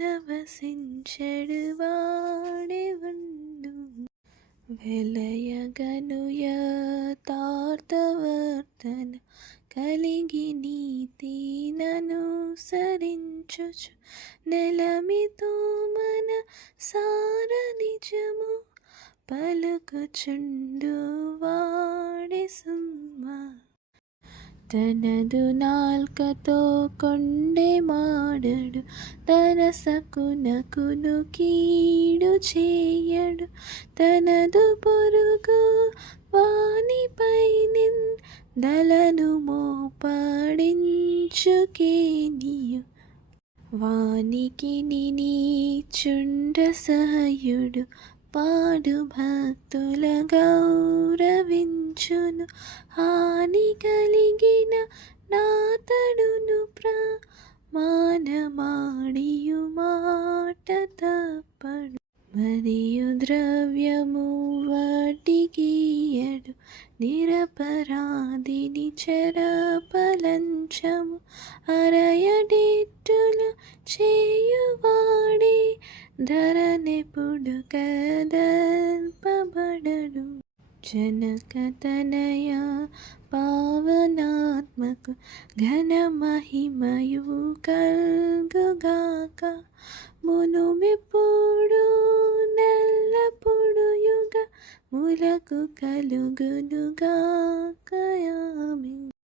నవసించెడు వాడే ఉండు. వెలయగను యథార్థవర్తన కలిగి నీతినను సరించుచు నెలమితో మన సార నిజము పలుకుచుండు వాడే సుమ్మ. తనదు నాల్కతో కొండె మాడడు తన సకునకును కీడు చేయడు. తనదు పొరుగు వానిపై నిందలను మోపడించుకేనియు. వానికి నీచుండ సహయుడు పాడు భక్తుల గౌరవించును. హాని కలిగిన నాతడును ప్రమాణమాడియు మాట తప్పడు. మరియు ద్రవ్యము వడ్డీకియ్యడు నిరపరాధిని చెరపలంచము. అరయడిట్టుల చేయువాడే ధరనెప్పుడు కదల్పబడడు. జనకతనయ పావనాత్మకు ఘన మహిమయు కల్గుగాక. మునుమెప్పుడు నెల్లప్పుడు యుగ ములకు కలుగునుగాక. ఆమేన్.